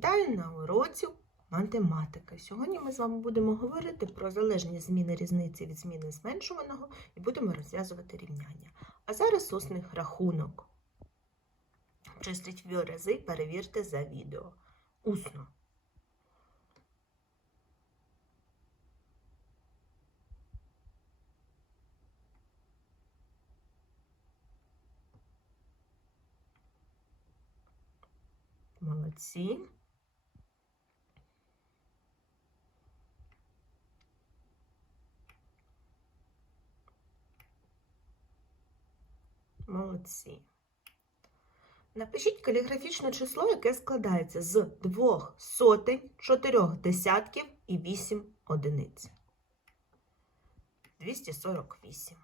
Вітаю на уроці математики. Сьогодні ми з вами будемо говорити про залежні зміни різниці від зміни зменшуваного і будемо розв'язувати рівняння. А зараз усний рахунок. Чистіть вирази, перевірте за відео. Усно. Молодці. Молодці. Напишіть каліграфічне число, яке складається з двох сотень, чотирьох десятків і вісім одиниць. 248.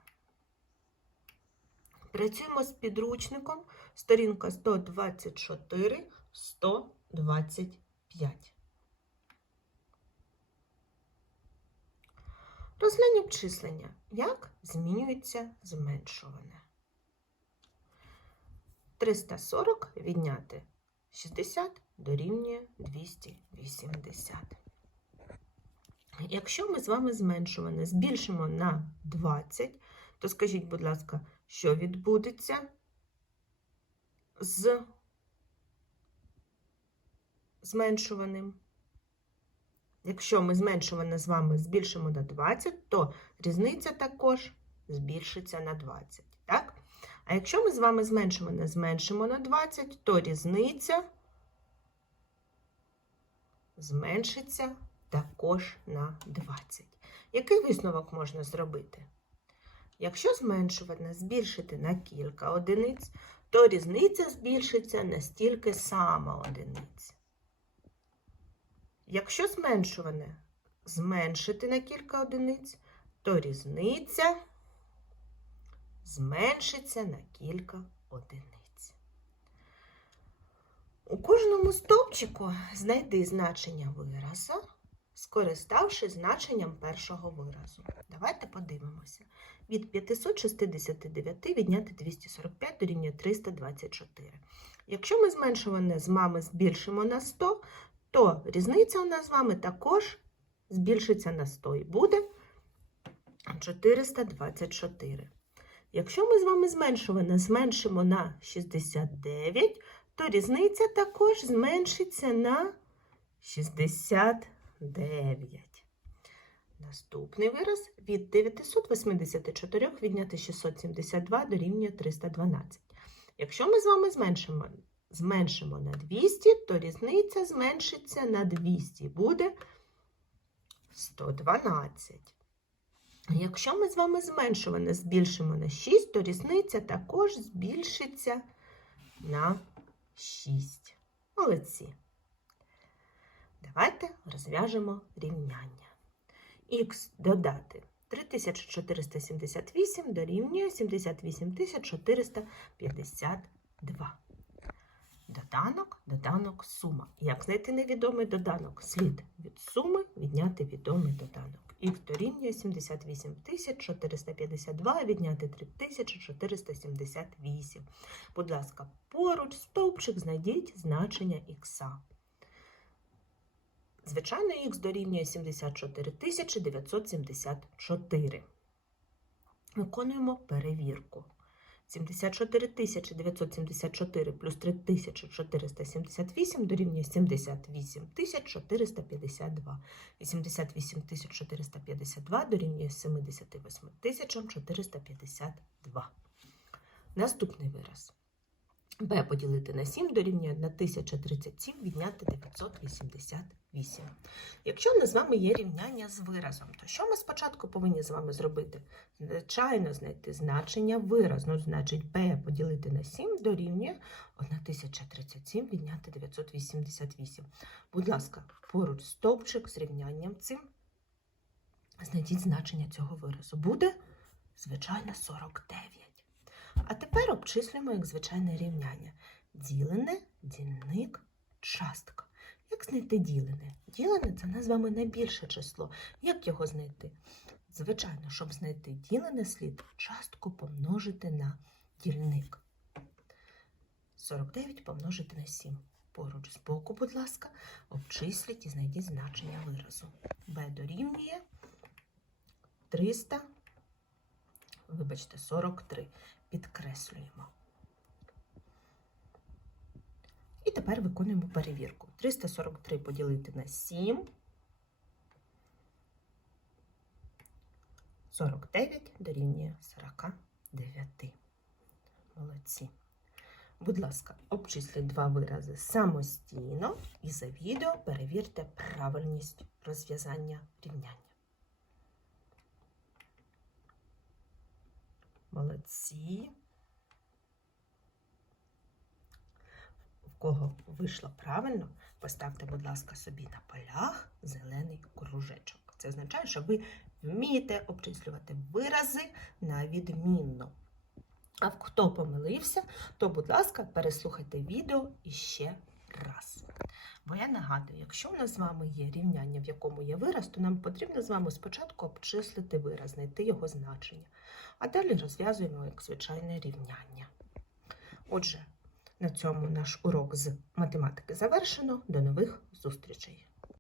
Працюємо з підручником. Сторінка 124, 125. Розглянь обчислення. Як змінюється зменшуване? 340 відняти 60 дорівнює 280. Якщо ми з вами зменшуване збільшимо на 20, то скажіть, будь ласка, що відбудеться з зменшуваним? Якщо ми зменшуване з вами збільшимо на 20, то різниця також збільшиться на 20. А якщо ми з вами зменшуване зменшимо на 20, то різниця зменшиться також на 20. Який висновок можна зробити? Якщо зменшуване збільшити на кілька одиниць, то різниця збільшиться на стільки само одиниць. Якщо зменшуване зменшити на кілька одиниць, то різниця зменшиться на кілька одиниць. У кожному стовпчику знайди значення виразу, скориставши значенням першого виразу. Давайте подивимося. Від 569 відняти 245 дорівнює 324. Якщо ми зменшуване з мами збільшимо на 100, то різниця у нас з вами також збільшиться на 100 і буде 424. Якщо ми з вами зменшуване зменшимо на 69, то різниця також зменшиться на 69. Наступний вираз від 984 відняти 672 дорівнює 312. Якщо ми з вами зменшимо, зменшимо на 200, то різниця зменшиться на 200, буде 112. Якщо ми з вами зменшуване збільшимо на 6, то різниця також збільшиться на 6. Молодці. Давайте розв'яжемо рівняння. Х додати 3478 дорівнює 78452. Доданок, доданок, сума. Як знайти невідомий доданок? Слід від суми відняти відомий доданок. Х дорівнює 78452 відняти 3478. Будь ласка, поруч стовпчик знайдіть значення х. Звичайно, х дорівнює 74974. Виконуємо перевірку. 74 974 плюс 3478 дорівнює 78 452. І 78 452 дорівнює 78 452. Наступний вираз. b поділити на 7 дорівнює 1037 відняти 988. Якщо в нас з вами є рівняння з виразом, то що ми спочатку повинні з вами зробити? Звичайно, знайти значення виразу. Ну, значить, b поділити на 7 дорівнює 1037 відняти 988. Будь ласка, поруч стовпчик з рівнянням цим. Знайдіть значення цього виразу. Буде, звичайно, 49. А тепер обчислюємо як звичайне рівняння. Ділене, дільник, частка. Як знайти ділене? Ділене це в нас з вами найбільше число. Як його знайти? Звичайно, щоб знайти ділене слід, частку помножити на дільник. 49 помножити на 7. поруч з боку, будь ласка, обчисліть і знайдіть значення виразу. b дорівнює 300, вибачте, 43. Підкреслюємо. І тепер виконуємо перевірку. 343 поділити на 7. 49 дорівнює 49. Молодці. Будь ласка, обчисліть два вирази самостійно і за відео перевірте правильність розв'язання рівняння. Молодці. Кого вийшло правильно, поставте, будь ласка, собі на полях зелений кружечок. Це означає, що ви вмієте обчислювати вирази на відмінно. А хто помилився, то, будь ласка, переслухайте відео іще раз. Бо я нагадую, якщо у нас з вами є рівняння, в якому є вираз, то нам потрібно з вами спочатку обчислити вираз, знайти його значення, а далі розв'язуємо як звичайне рівняння. Отже, на цьому наш урок з математики завершено. До нових зустрічей!